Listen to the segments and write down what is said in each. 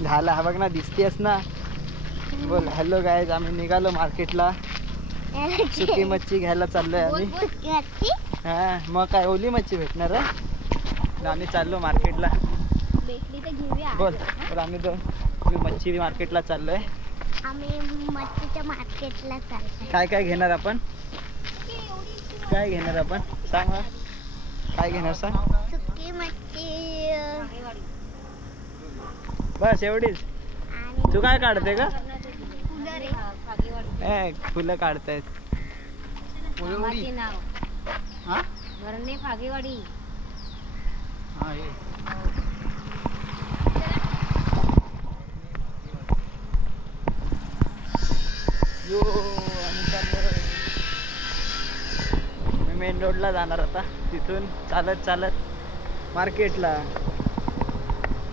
झाला हा बघ ना, दिसतेस ना. बोल हॅलो गाईज, आम्ही निघालो मार्केटला. सुकी मच्छी घ्यायला चाललोय आम्ही. हा मग काय, ओली मच्छी भेटणार आहे. आम्ही चाललो मार्केटला. बोल बोल, आम्ही मच्छी मार्केटला चाललोय. आम्ही मच्छीच्या मार्केटला चाललोय. काय काय घेणार आपण? काय घेणार आपण सांग ना, काय घेणार सांग. सुकी मच्छी बस एवढीच. तू काय काढते का? फुलं काढतायत. फागेवाडी. मी मेन रोडला जाणार आता, तिथून चालत चालत मार्केटला.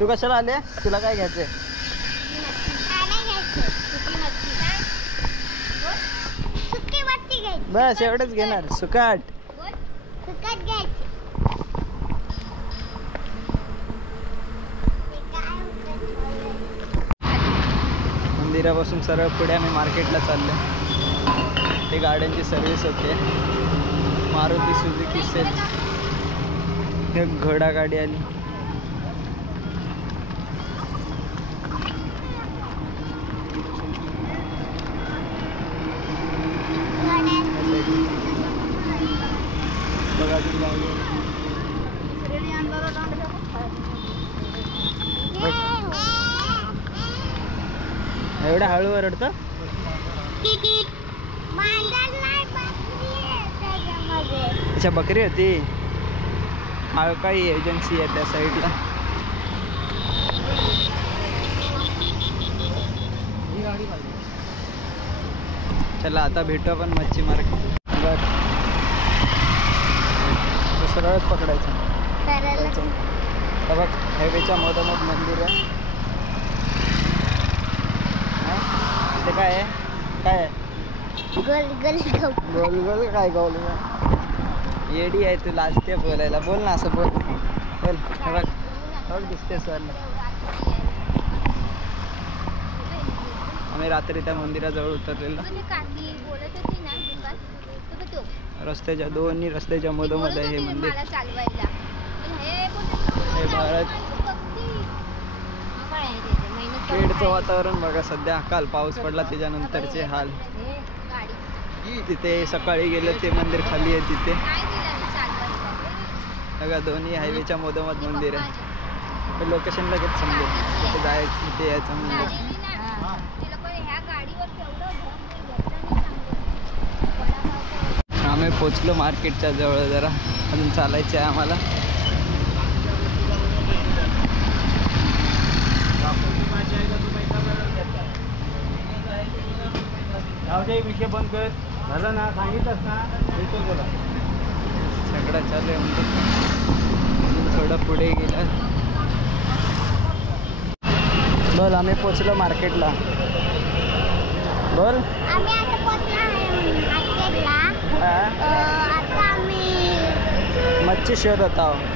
तू कशाला आले? तुला काय घ्यायचंय? बस एवढंच घेणार. सुकाट घ्यायची. मंदिरापासून सरळ पुढे आम्ही मार्केटला चाललो. ते गाड्यांची सर्व्हिस होते. Maruti Suzuki self. एक घोडा गाडी आली. एवढा हळू ओरडतं. अच्छा बकरी होती. काही एजन्सी आहे त्या साईडला. चला आता भेटू आपण मच्छी मार्केट. सरळच पकडायचं. बघ हायवेच्या मधोमध मंदिर आहे. ते काय आहे? काय आहे? गोल गोल काय गोल? येडी आहे तू, लाजते बोलायला. बोल ना असं बोल. बोल बघ बघ दिसते सर. आम्ही रात्री त्या मंदिराजवळ उतरलेलो. रस्त्याच्या दोन्ही रस्त्याच्या मधोमध आहे हे मंदिर. हे भारत खेडचं वातावरण बघा सध्या. काल पाऊस पडला त्याच्यानंतरचे हाल. तिथे सकाळी गेले ते मंदिर खाली आहे तिथे बघा. दोन्ही हायवेच्या मधोमध मंदिर आहे. लोकेशन लगेच समजेल तिथे जायचं, तिथे यायचं मंदिर. आम्ही पोचलो मार्केटच्या जवळ. जरा अजून चालायचं आहे आम्हाला. विषय बंद कर. झालं ना, सांगितलंस ना. सगळं चालू आहे. थोडं पुढे गेलं. बोल आम्ही पोचलो मार्केटला. बोल आम्ही आता पोहोचलो आहे मार्केटला. आता आम्ही मच्छी शोधत आहोत.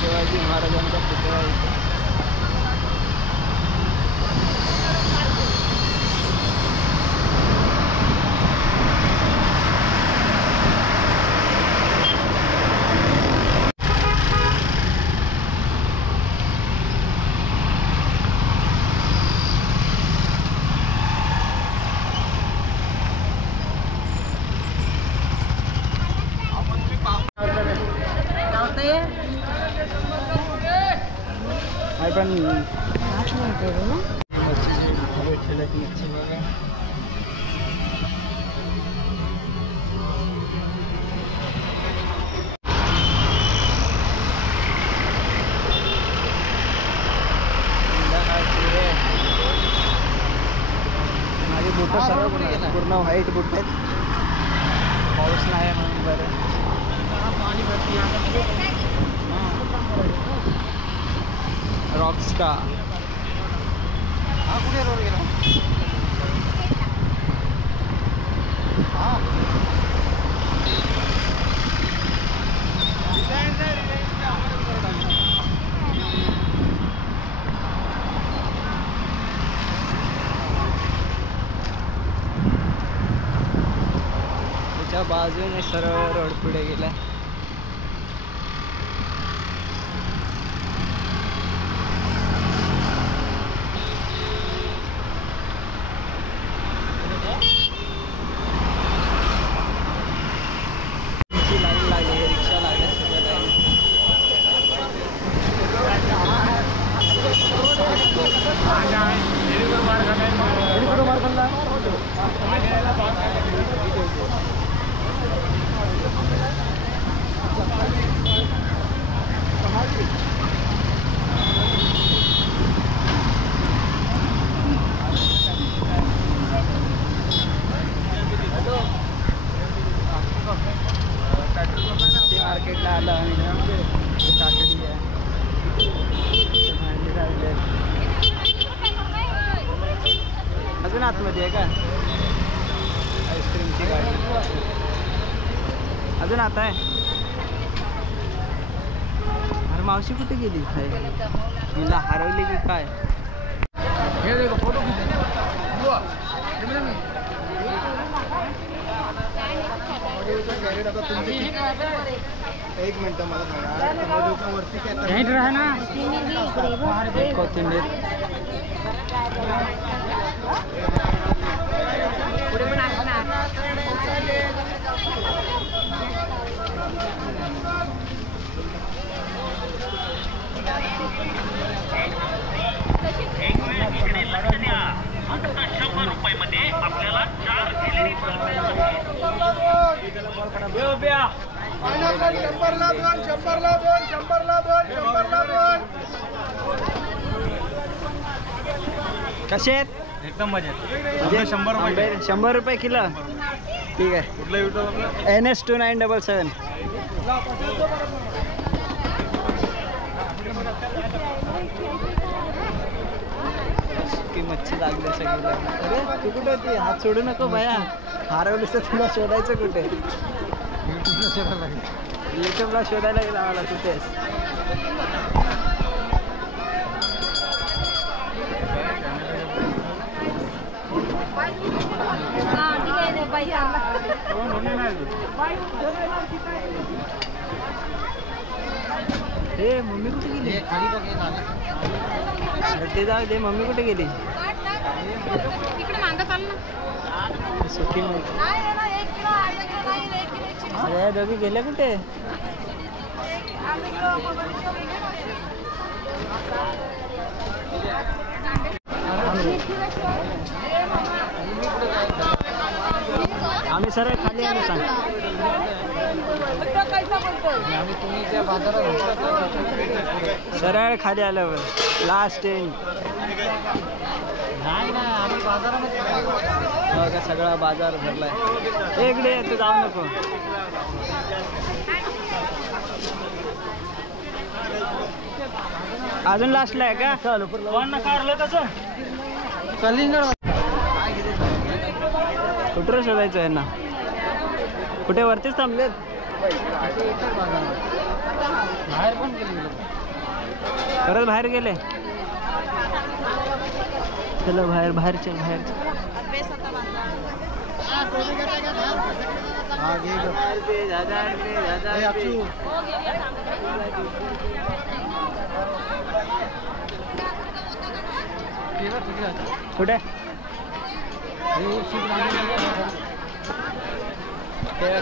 शिवाजी महाराजांचा पुतळा आहे. पण माझी बुट सर्व पूर्ण व्हाईट बुट आहेत. पाऊस नाही म्हणून बरं. रॉक्स सुक्का कुठे रोड गेला त्याच्या बाजूने सरळ रोड पुढे गेला मार्केटला आलो आम्ही काकडी आहे अजून आतमध्ये आहे का आईस्क्रीमची गाडी अजून आता आहे अरे मावशी कुठे गेली काय तिला हरवली की काय फोटो एक मिनिट मला कोथिंबीर रुपयामध्ये आपल्याला 4 LED कसे आहेत एकदम मजेत 100 रुपये किलो ठीक आहे NS2977 की मच्छी लागली सगळी अरे तू कुठे होती हात सोडू नको भया हरवलीस तर तुला शोधायचं कुठे युट्यूबला शोधायला गेला मला कुठेच हे मम्मी कुठे गेली ते जाऊ दे मम्मी कुठे गेली सुट्टी अरे दोघी गेले कुठे आम्ही सरळ खाली आलो सांग सरळ खाली आलो लास्ट एंड नाही ना आम्ही बाजारामध्ये बघा सगळा बाजार भरलाय इकडे तू जाऊ नको अजून लास्टला आहे का चालू कारलं कसं कलिंगड कुठे शोधायचं आहे ना कुठे वरतीच थांबलेत बाहेर पण गेले परत बाहेर गेले चलो बाहेर बाहेर चल बाहेर कुठे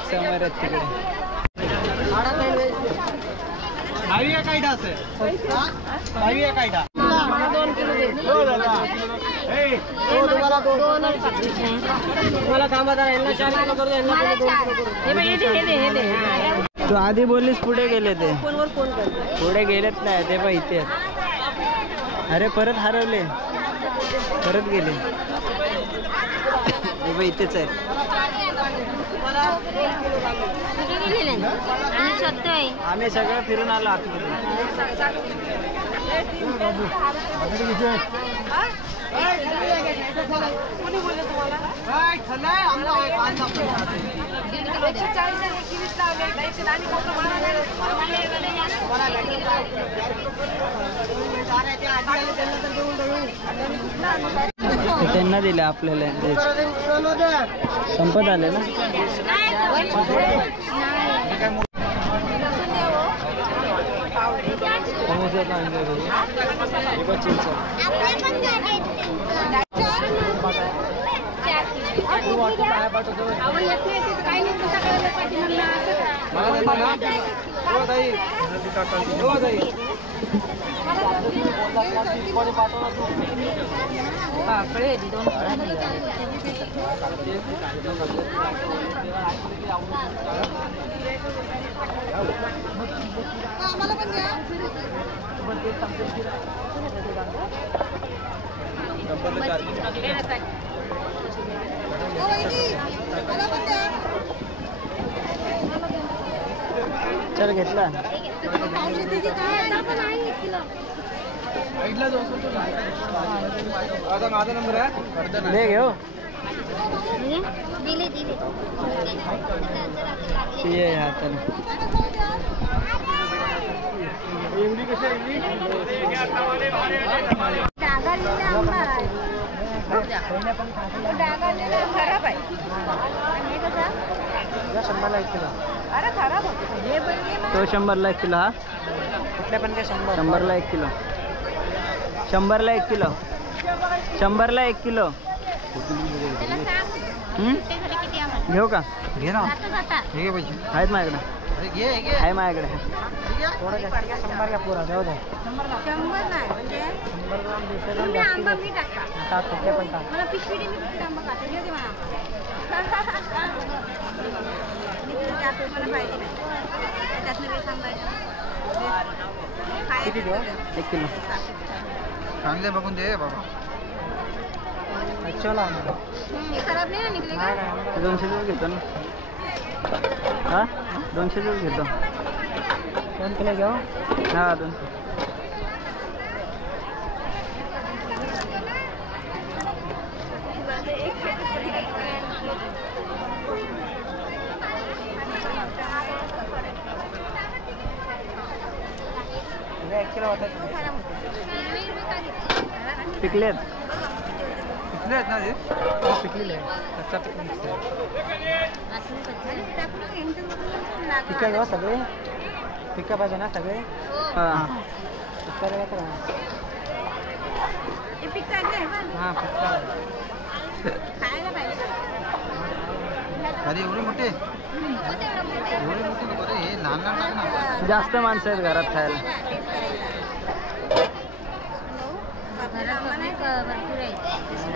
समोर आहेत तिकडे कायदा असेल कायदा 2 किलो तुम्हाला कामात तू आधी बोललीस पुढे गेले ते पुढे गेलेत नाही ते पण इथे अरे परत हरवले परत गेले ते पण इथेच आहेत आम्ही सगळं फिरून आलो आतमध्ये त्यांना दिले आपल्याला संपत आले ना. चल घेतला माझा नंबर आहे ले घेऊ ये हाताने खराब आहे 100ला 1 किलो. अरे खराब तो 100ला 1 किलो. हा कुठल्या पण काय 100ला 1 किलो. 100ला 1 किलो. 100ला 1 किलो. घेऊ का? घे ना. हे पैसे आहेत माझ्याकडे. आहे माझ्याकडे. थोडं 100 का पुरा जाऊ दे. 100 नाही म्हणजे 100 ग्राम दिसेल. तुम्ही आंबा मी टाका. टाक कुठे पण टाक. मला पिशवी मी किती आंबा खाते देते मला. मी तुला जास्त मला पाहिजे नाही. त्यातनं काही सांगायचं. किती देऊ? 1 किलो. चांगले बघून दे बाबा. अच्छा ला हे खराब नाही ना निघले का? 200 दिवस घेतो ना. हा 200 दिवस घेतो. 2 किलो घेऊ. हा 200. पिकलेत पिकले आहेत ना ते. पिकलेले कच्चा पिका घेऊ सगळे. पिका पाहिजे ना सगळे. हां पिकाला का हां पिका खायला पाहिजे. अरे एवढे मोठे एवढे मोठे नको रे. हे लहान लहान टाक ना. जास्त माणसं आहेत घरात खायला.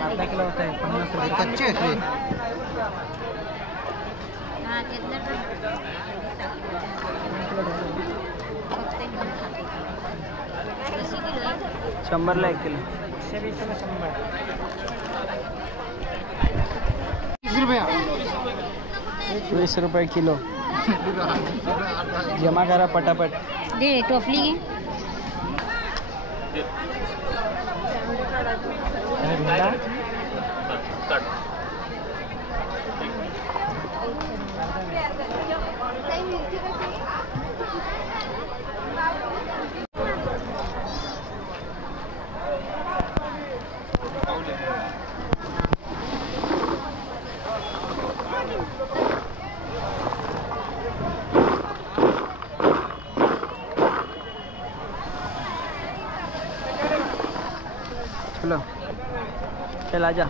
अर्धा किलो होत आहे 50 रुपये. कच्चे आहेत रे. $100 ला 1 किलो. 20 रुपये किलो. जमा करा पटापट. दे टोपली घे. अरे भिंडा चलो चल आजा.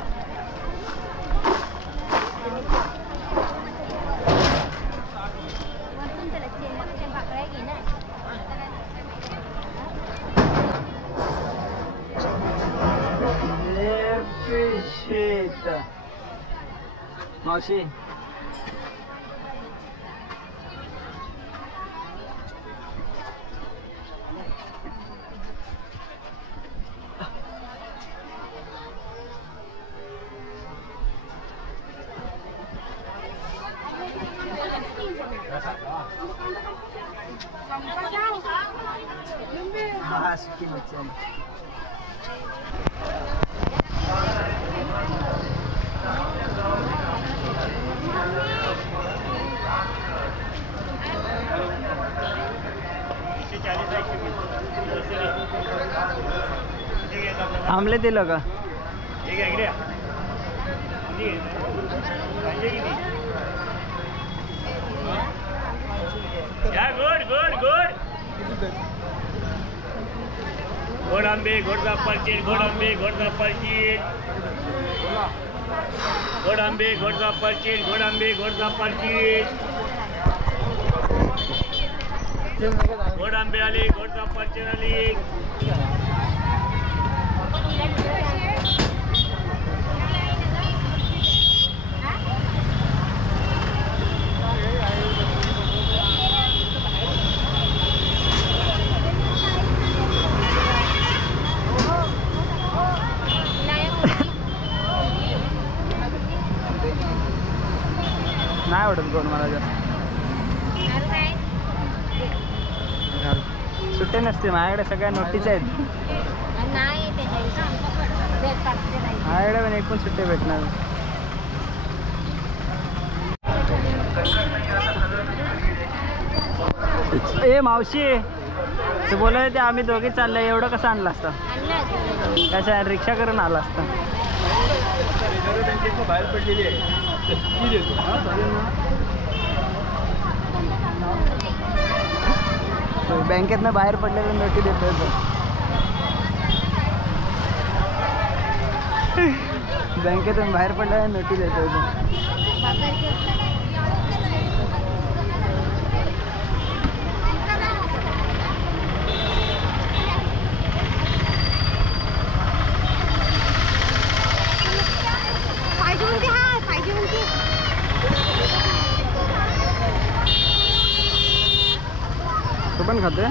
मावशी हा सुकी मच्छी आली. आमले दिलं का? घोडांबे घोडजापालची घोडांबे घोडजापालची घोडांबे घोडजापालची घोडांबे घोडजापालची घोडांबे आली घोडजापालची आली. नाही आवडत गोड मला जास्त. सुट्टे नसते माझ्याकडे, सगळ्या नोटीस आहेत माझ्याकडे, पण एक पण सुट्टे भेटणार. ए मावशी, तू बोलत ते आम्ही दोघे चाललंय, एवढं कसं आणलं असतं? कशा रिक्षा करून आला असता? बाहेर पडलेली आहे. बँकेतनं बाहेर पडलेलं नोटी देतोय तो. बँकेतून बाहेर पडलेल्या नोटी देतोय तो. तू पण खातोय?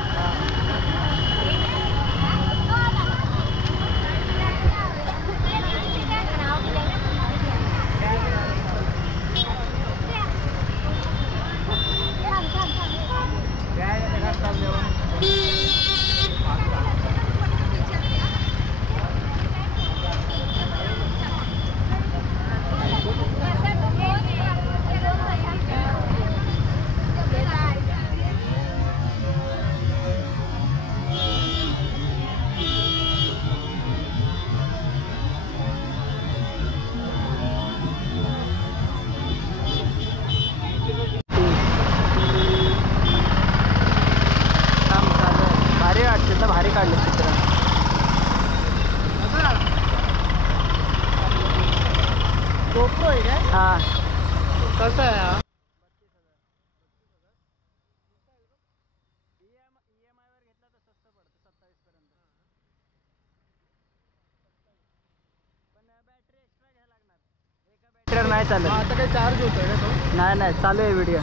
भारी काढले चित्र. गोप्रो आहे काय? हा. कसं आहे हा? बॅटरी नाही चालत. आता काही चार्ज होतोय का तो? नाही नाही, चालू आहे व्हिडिओ.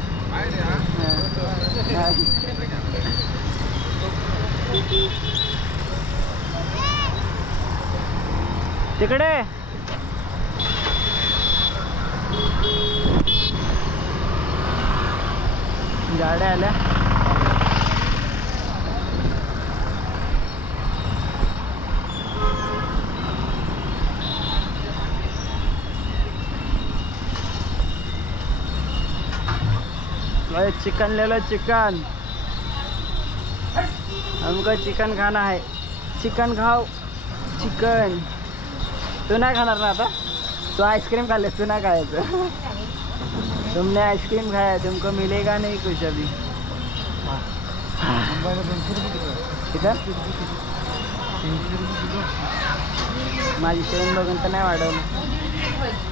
तिकडे गाड्या आल्या. चिकन ले लो, चिकन. हमको चिकन खाना है. चिकन खाओ, चिकन. तू नाही खाणार ना आता? तू आइसक्रीम खा ले, तू नाही खायचं. तुमने आइसक्रीम खाया, तुमको मिलेगा नहीं कुछ अभी. किती? माझी शेण बघून तर नाही वाढवलं.